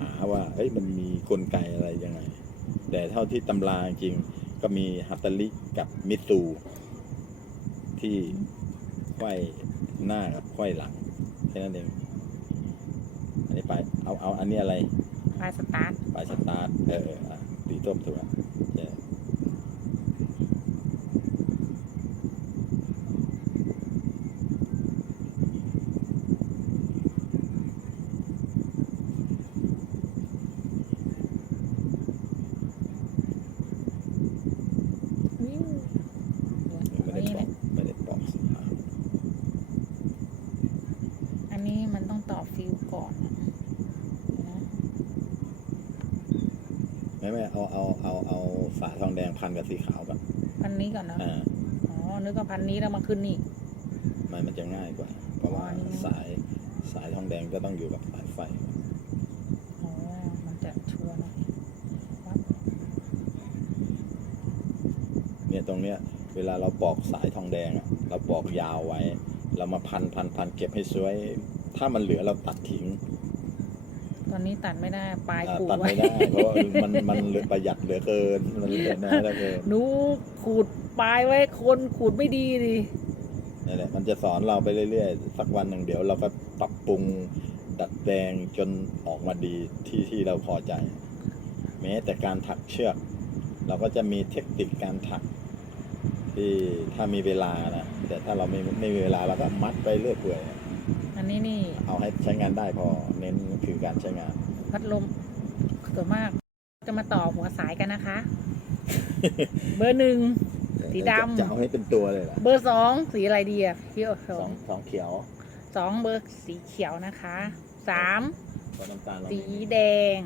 หาว่าเอ้ยมันมีกลไกอะไรยังไง แต่เท่าที่ตำราจริงก็มีฮัตตาริกับมิตซูที่ไขว้หน้ากับไขว้หลังแค่นั้นเอง อันนี้ไปเอาเอาอันนี้อะไรปลายสตาร์ทปลายสตาร์ทเออเอออะตีต้มถูกอะใช่ วิว ไม่ได้ นี่ ป แห อ ละ กไม่ได้ปอกสีมา อันนี้มันต้องต่อฟิวก่อนอะนะ ไม่ไม่เอาเอาเอาเอาฝาทองแดงพันกับสีขาวก่อนพันนี้ก่อนนะอ่าอ๋อนึกว่าพันนี้แล้วมาขึ้นนี่ มันมันจะง่ายกว่า เพราะว่าอ๋อนี่สายสายทองแดงก็ต้องอยู่กับสายไฟ อ๋อมันจะชัวร์หน่อยวัดเนี่ยตรงเนี้ยเวลาเราปอกสายทองแดงอะเราปอกยาวไว้ เรามาพันพันพันเก็บให้สวย ถ้ามันเหลือเราตัดทิ้ง ตอนนี้ตัดไม่ได้ปลายอ่าขูดตัดไว้ไม่ได้เพราะว่ามันมันเหลือประหยัดเหลือเกินมันเหลือน้อยเหลือเกินหนูขูดปลายไว้คนขูดไม่ดีดินี่แหละมันจะสอนเราไปเรื่อยๆ สักวันหนึ่งเดี๋ยวเราก็ปรับปรุงดัดแปลงจนออกมาดีที่ที่เราพอใจ แม้แต่การถักเชือก เราก็จะมีเทคนิคการถัก ที่ถ้ามีเวลานะแต่ถ้าเราไม่ไม่มีเวลาเราก็มัดไปเรื่อยเปื่อย อันนี้นี่เอาให้ใช้งานได้พอเน้นคือการใช้งาน พัดลมส่วนมาก จะมาต่อหัวสายกันนะคะ เบอร์หนึ่ง สีดำ จะเอาให้เป็นตัวเลยเหรอเบอร์สองสีอะไรดีอะพี่สสอองงสองเขียวสองเบอร์สีเขียวนะคะสามตัวน้ำตาลเราสีมีแดง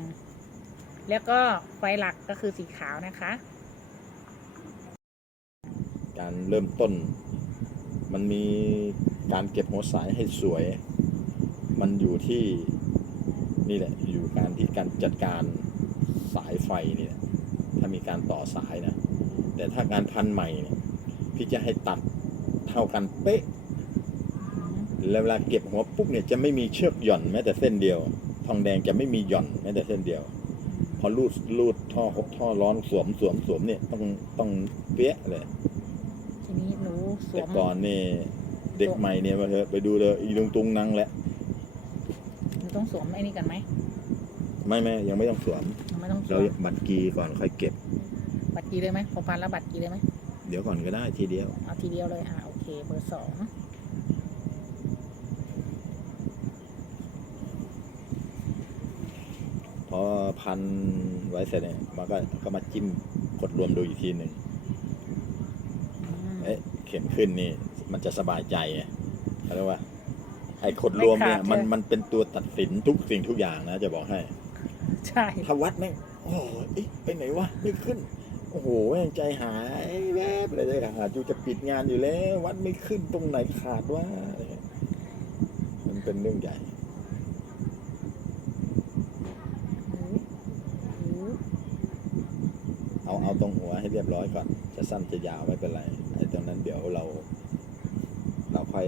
แล้วก็ไฟหลักก็คือสีขาวนะคะ การเริ่มต้น มันมี การเก็บหัวสายให้สวย มันอยู่ที่นี่แหละอยู่การที่การจัดการสายไฟนี่แหละถ้ามีการต่อสายนะ แต่ถ้าการพันใหม่เนี่ยพี่จะให้ตัดเท่ากันเป๊ะแล้วเวลาเก็บหัวปุ๊บเนี่ยจะไม่มีเชือกหย่อนแม้แต่เส้นเดียว ทองแดงจะไม่มีหย่อนแม้แต่เส้นเดียว พอรูดรูดท่อครบท่อร้อนสวมสวมสวมเนี่ยต้องต้องเปี้ยเลยทีนี้หนูสแต่วมก่อนนี่เด็กใหม่เนี่ยมาเถอะไปดูเลยอีลุงตุงนังแหละหนูต้องสวมไอ้นี่กันไหมไม่ไม่ยังไม่ต้องสวมหนูไม่ต้องสเราวมบัตรกีก่อนค่อยเก็บ บัตรกีเลยไหมพอพันแล้วบัตรกีเลยไหมเดี๋ยวก่อนก็ได้ทีเดียว เอาทีเดียวเลยอะโอเคเบอร์สองพอพันไว้เสร็จเนี่ยมันก็ก็มาจิ้มกดรวมดูอีกทีหนึ่งอืมเอ๊ะเข็มขึ้นนี่ มันจะสบายใจไงเขาเรียกว่า ไอ้กดรวมเนี่ยไม่ขาดมันมันเป็นตัวตัดสินทุกสิ่งทุกอย่างนะ จะบอกให้ ใช่ถ้าวัดแม่งโอ้ยเอ๊ะไปไหนวะไม่ขึ้น โอ้โหแม่งใจหายแวบเลยเลยหาจูจะปิดงานอยู่แล้ว วัดไม่ขึ้นตรงไหนขาดวะอะไรเงี้ยมันเป็นเรื่องใหญ่หนูหนูเอาเอาตรงหัวให้เรียบร้อยก่อน จะสั้นจะยาวไม่เป็นไรไอ้ตรงนั้นเดี๋ยวเรา เราค่อย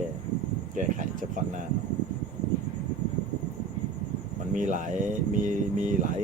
แก้ไขเฉพาะหน้า มันมีหลายมีมีหลาย